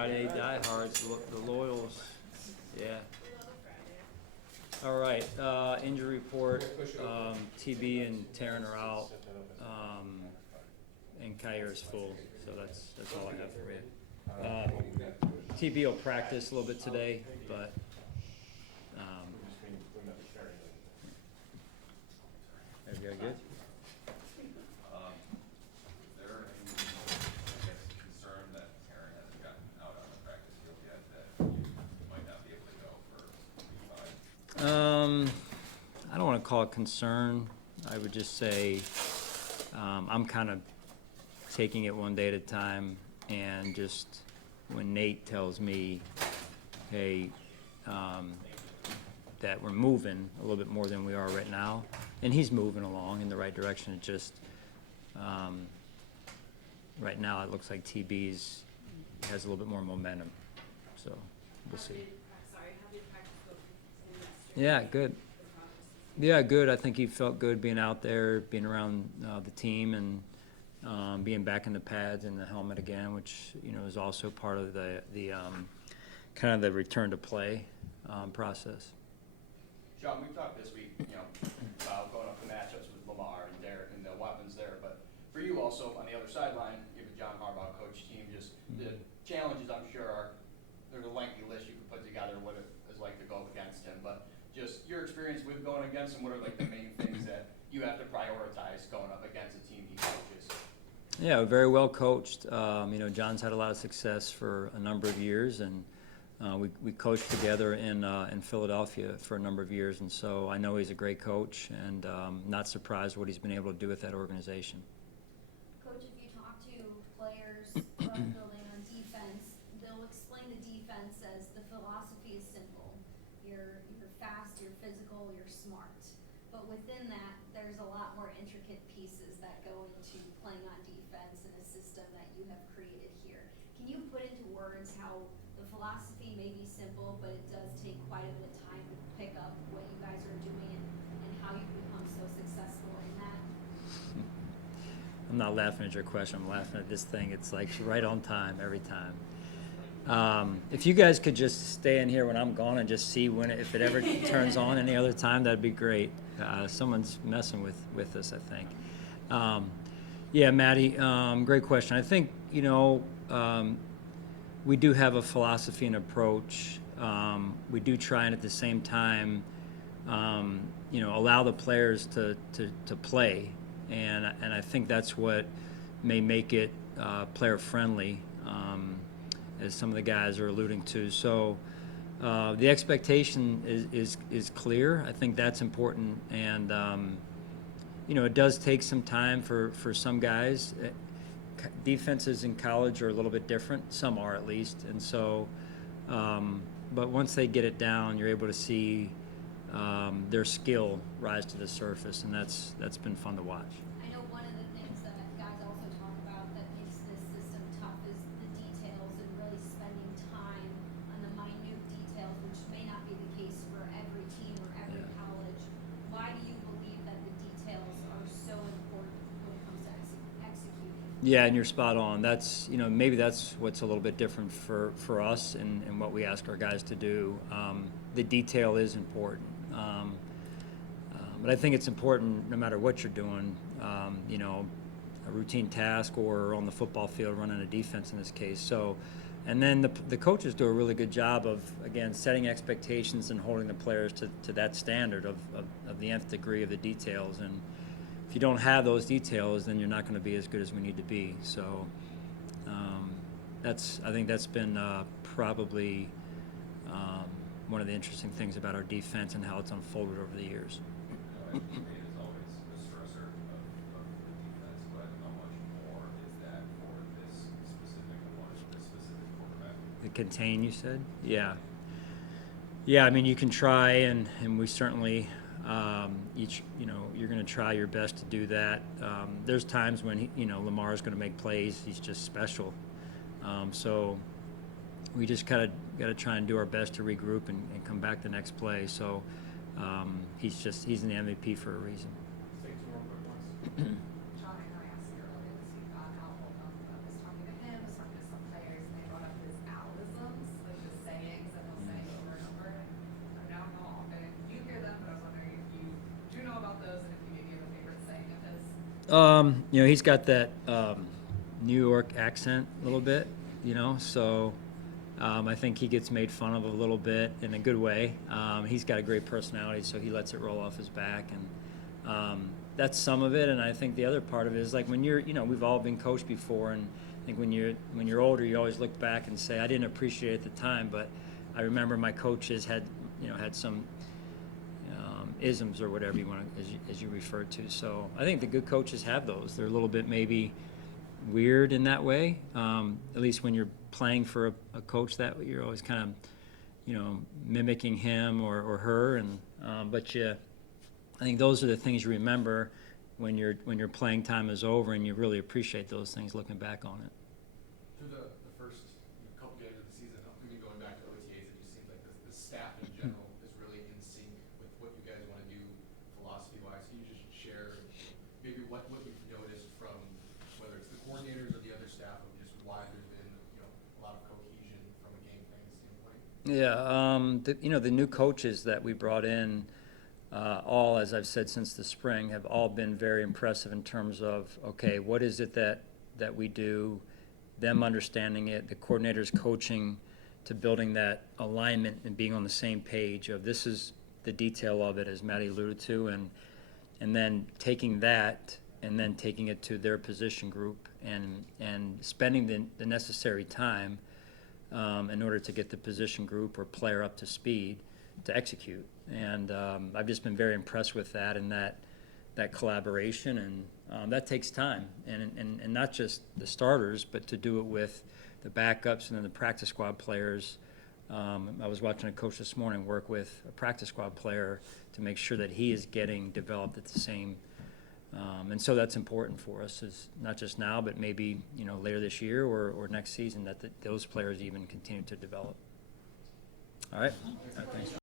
Friday diehards, the loyals. Yeah. All right. Injury report. TB and Taryn are out. And Kyer's full. So that's all I have for you. TB will practice a little bit today, but. Are you good? I don't want to call it concern. I would just say I'm kind of taking it one day at a time, and just when Nate tells me, hey, that we're moving a little bit more than we are right now, and he's moving along in the right direction. It just right now it looks like TB's has a little bit more momentum, so we'll see. Yeah, good. Yeah, good. I think he felt good being out there, being around the team, and being back in the pads and the helmet again, which is also part of the kind of the return to play process. Sean, we talked this week, about going up to matchups with Lamar and Derek and the weapons there, but for you also on the other sideline, you have a John Harbaugh coach team. Just the challenges, I'm sure, there's a lengthy list you could put together what it is like to go up against him, but just your experience with going against him, what are like the main things that you have to prioritize going up against a team he coaches? Yeah, very well coached. John's had a lot of success for a number of years, and we coached together in Philadelphia for a number of years, and so I know he's a great coach, and not surprised what he's been able to do with that organization. Coach, if you talk to players throughout the building on defense, they'll explain the defense as the philosophy is simple. You're fast, you're physical, you're smart. But within that, there's a lot more intricate pieces that go into playing on defense in a system that you have created here. Can you put into words how the philosophy may be simple, but it does take quite a bit of time to pick up what you guys are doing and how you've become so successful in that? I'm not laughing at your question. I'm laughing at this thing. It's like right on time every time. If you guys could just stay in here when I'm gone and just see if it ever turns on any other time, that'd be great. Someone's messing with us, I think. Yeah, Maddie, great question. I think, we do have a philosophy and approach. We do try and at the same time, allow the players to play. And I think that's what may make it player friendly, as some of the guys are alluding to. So the expectation is clear. I think that's important, and it does take some time for some guys. Defenses in college are a little bit different. Some are, at least, and so. But once they get it down, you're able to see their skill rise to the surface, and that's been fun to watch. I know one of the things that guys also talk about that makes this system tough is the details and really spending time on the minute details, which may not be the case for every team or every college. Why do you believe that the details are so important when it comes to executing? Yeah, and you're spot on. That's maybe that's what's a little bit different for us and what we ask our guys to do. The detail is important, but I think it's important no matter what you're doing. A routine task or on the football field running a defense in this case. So, and then the coaches do a really good job of, again, setting expectations and holding the players to that standard of the nth degree of the details. And if you don't have those details, then you're not going to be as good as we need to be. So I think that's been probably one of the interesting things about our defense and how it's unfolded over the years. Is always the stressor of the defense, but how much more is that for this specific quarterback? The contain, you said? Yeah. Yeah, I mean, you can try, and we certainly you're going to try your best to do that. There's times when Lamar's going to make plays. He's just special. So we just kind of got to try and do our best to regroup and come back the next play. So he's an MVP for a reason. Take two more quick ones. John, I know I asked you earlier this week on Al Holcomb. I was talking to him, I was talking to some players, and they brought up his out You know, he's got that New York accent a little bit, you know, so I think he gets made fun of a little bit in a good way. He's got a great personality, so he lets it roll off his back, and that's some of it. And I think the other part of it is like when you're, you know, we've all been coached before, and I think when you're older, you always look back and say, I didn't appreciate it at the time, but I remember my coaches had some isms or whatever you want to, as you refer to. So I think the good coaches have those. They're a little bit maybe weird in that way. At least when you're playing for a coach, that you're always kind of, you know, mimicking him or her. And but I think those are the things you remember when your playing time is over, and you really appreciate those things looking back on it. Through the first couple games of the season, even going back to OTAs, it just seems like the staff in general is really in sync with what you guys want to do philosophy-wise. Can you just share maybe what you've noticed from whether it's the coordinators or the other staff of just why there's been a lot of cohesion from a game planning standpoint? Yeah, the new coaches that we brought in, all, as I've said since the spring, have all been very impressive in terms of, okay, what is it that we do, them understanding it, the coordinators coaching to building that alignment and being on the same page of this is the detail of it, as Matty alluded to, and then taking that and then taking it to their position group and spending the necessary time in order to get the position group or player up to speed to execute. And I've just been very impressed with that and that collaboration, and that takes time, and not just the starters, but to do it with the backups and then the practice squad players. I was watching a coach this morning work with a practice squad player to make sure that he is getting developed at the same. And so that's important for us, is not just now, but maybe later this year or next season, that those players even continue to develop. All right. Thanks.